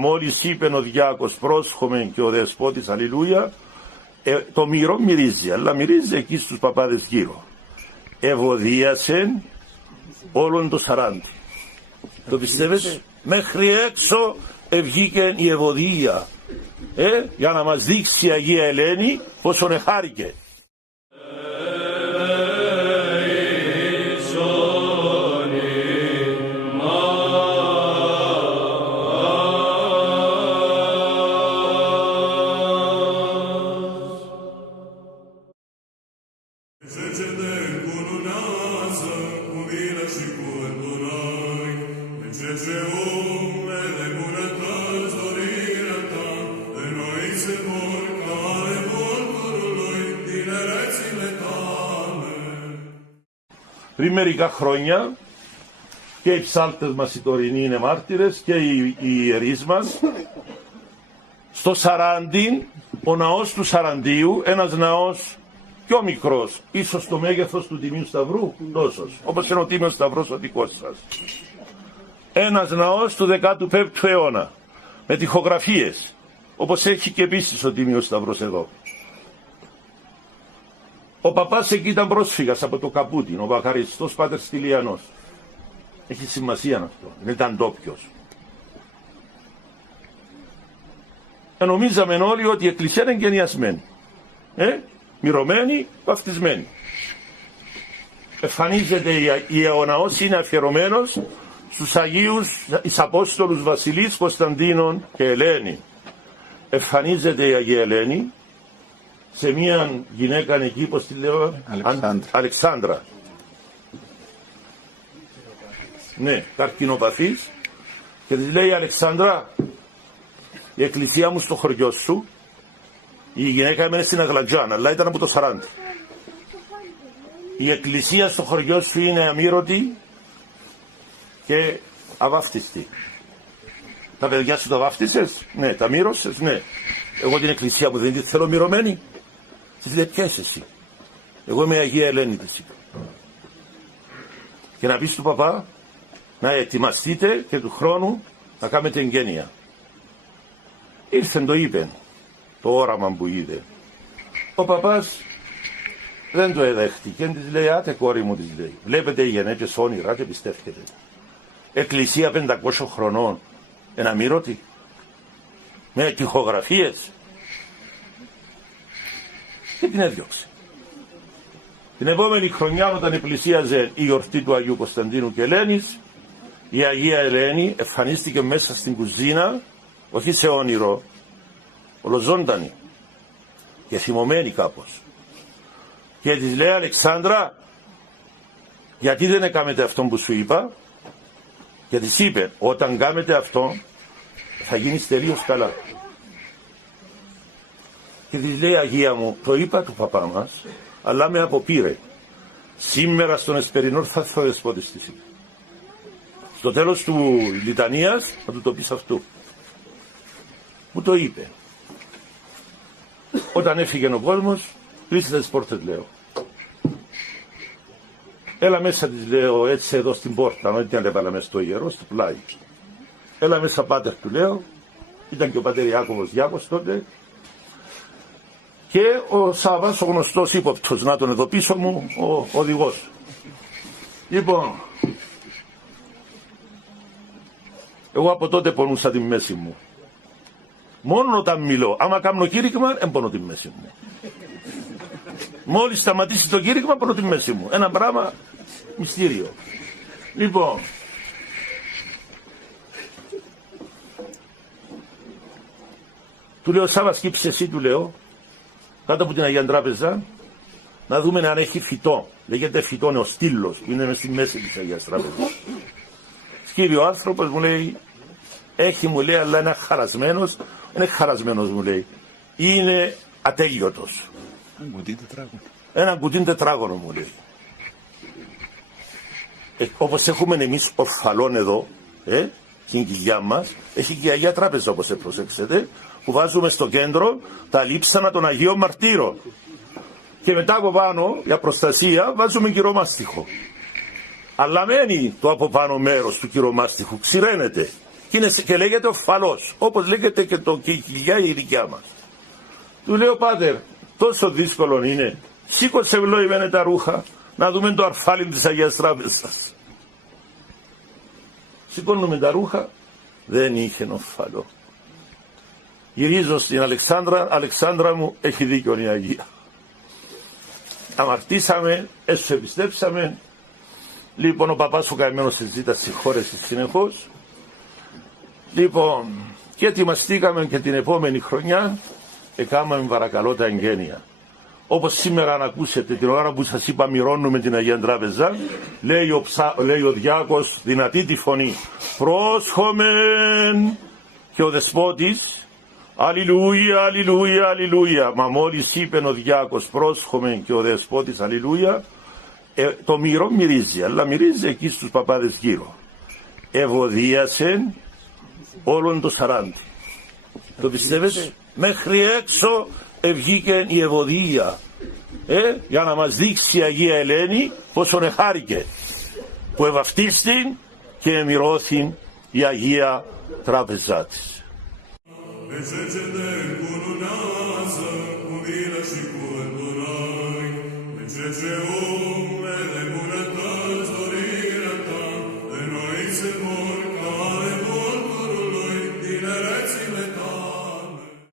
μόλις είπε ο διάκος πρόσχομεν και ο δεσπότης αλληλούια, το μυρό μυρίζει, αλλά μυρίζει εκεί στους παπάδες γύρω. Ευωδίασεν όλων το 40. Το πιστεύετε? Μέχρι έξω ευγήκε η Ευωδία, για να μας δείξει η Αγία Ελένη πόσο εχάρηκε. Πριν μερικά χρόνια και οι ψάλτες μας οι τωρινοί είναι μάρτυρες και οι ιερείς μας, στο Σαράντι, ο ναός του Σαραντίου, ένας ναός πιο μικρός, ίσως το μέγεθος του Τιμίου Σταυρού, τόσος, όπως είναι ο Τίμιος Σταυρός ο δικός σας. Ένας ναός του 15ου αιώνα, με τοιχογραφίες, όπως έχει και επίσης ο Τίμιος Σταυρός εδώ. Ο παπάς εκεί ήταν πρόσφυγας από το Καπούτιν, ο Βαχαριστός Πάτερ Στυλιανός. Έχει σημασία αυτό, δεν ήταν ντόπιος. Νομίζαμε όλοι ότι η Εκκλησία είναι εγκαινιασμένη. Μυρωμένη, βαφτισμένη. Εμφανίζεται ο ναός είναι αφιερωμένος στους Αγίους εις Απόστολους Βασιλείς, Κωνσταντίνων και Ελένη. Εμφανίζεται η Αγία Ελένη σε μια γυναίκα εκεί, πώς τη λέω, Αλεξάνδρα. Ναι, καρκινοπαθής, και της λέει: Αλεξάνδρα, η εκκλησία μου στο χωριό σου, η γυναίκα έμενε στην Αγλαντζάν, αλλά ήταν από το 40. Η εκκλησία στο χωριό σου είναι αμύρωτη και αβάφτιστη. Τα παιδιά σου τα βάφτισες? Ναι. Τα μύρωσες? Ναι. Εγώ την εκκλησία μου δεν τη θέλω μυρωμένη. Της λέει: ποια είσαι εσύ? Εγώ είμαι η Αγία Ελένη, της είπε. Και να πεις του παπά να ετοιμαστείτε και του χρόνου να κάνετε εγγένεια. Ήρθεν, το είπε, το όραμα που είδε. Ο παπάς δεν το εδέχτηκε, της λέει: άτε κόρη μου, της λέει, βλέπετε οι γενέτες όνειρα και πιστεύετε. Εκκλησία 500 χρονών, εναμύρωτη, με τοιχογραφίες. Και την έδιωξε. Την επόμενη χρονιά, όταν πλησίαζε η γιορτή του Αγίου Κωνσταντίνου και Ελένης, η Αγία Ελένη εμφανίστηκε μέσα στην κουζίνα, όχι σε όνειρο, ολοζώντανη και θυμωμένη κάπως. Και της λέει: Αλεξάνδρα, γιατί δεν έκαμετε αυτό που σου είπα? Και της είπε: όταν κάνετε αυτό θα γίνεις τελείως καλά. Και της λέει: Αγία μου, το είπα του παπά μας, αλλά με αποπήρε. Σήμερα στον Εσπερινό θα έρθει ο δεσπότης της. Στο τέλος του λιτανίας θα του το πεις αυτού. Μου το είπε. Όταν έφυγε ο κόσμος, κλείστε τις πόρτες, λέω. Έλα μέσα, της λέω, έτσι εδώ στην πόρτα, όχι την έβαλα μέσα στο ιερό, στο πλάι. Έλα μέσα, πάτερ, του λέω. Ήταν και ο πατέρ Ιάκωβος Διάκος τότε. Και ο Σάββας, ο γνωστός ύποπτος, να τον εδώ πίσω μου, ο οδηγός. Λοιπόν, εγώ από τότε πονούσα τη μέση μου. Μόνο όταν μιλώ, άμα κάνω κήρυγμα, εμπονώ τη μέση μου. Μόλις σταματήσει το κήρυγμα, πονώ τη μέση μου. Ένα πράγμα μυστήριο. Λοιπόν, του λέω: Σάββα, σκύψε εσύ, του λέω, κάτω από την Αγία Τράπεζα, να δούμε αν έχει φυτό. Λέγεται φυτό, είναι ο στήλος, που είναι μες στη μέση της Αγίας Τράπεζας. Σκύβει ο άνθρωπος, μου λέει: έχει, μου λέει, αλλά είναι χαρασμένος. Είναι χαρασμένος, μου λέει. Είναι ατέλειωτος. Ένα κουτί τετράγωνο, μου λέει. Όπως έχουμε εμείς ορφαλόν εδώ, στην κοιλιά μας, έχει και η Αγία Τράπεζα, όπως προσέξετε, που βάζουμε στο κέντρο τα λείψανα των Αγίων Μαρτύρων. Και μετά από πάνω, για προστασία, βάζουμε κυρομάστιχο. Αλλά μένει το από πάνω μέρος του κυρομάστιχου, ξηραίνεται. και λέγεται οφαλός, όπως λέγεται και η κοιλιά η δικιά μας. Του λέω, πάτερ, τόσο δύσκολο είναι, σήκωσε βλόημενε τα ρούχα, να δούμε το αρφάλι της Αγίας Τράπεζας. Σηκώνουμε τα ρούχα, δεν είχε οφαλό. Γυρίζω στην Αλεξάνδρα μου, έχει δίκιο η Αγία. Αμαρτήσαμε, έστω επιστέψαμε. Λοιπόν, ο παπάς ο καημένος ζήτα συγχώρεση συνεχώς. Λοιπόν, και ετοιμαστήκαμε και την επόμενη χρονιά έκαναμε παρακαλώ τα εγγένεια. Όπως σήμερα να ακούσετε την ώρα που σας είπα μυρώνουμε την Αγία Τράπεζα, λέει ο διάκος δυνατή τη φωνή, πρόσχομεν, και ο δεσπότης, αλληλούια, αλληλούια, αλληλούια. Μα μόλις είπε ο διάκος πρόσχομεν και ο δεσπότης αλληλούια, το μυρό μυρίζει, αλλά μυρίζει εκεί στους παπάδες γύρω. Ευωδίασε όλον το 40. Το πιστεύετε? Μέχρι έξω ευγήκε η Ευωδία, για να μας δείξει η Αγία Ελένη πόσο εχάρηκε που ευαυτίστην και εμυρώθην η Αγία Τράπεζά της.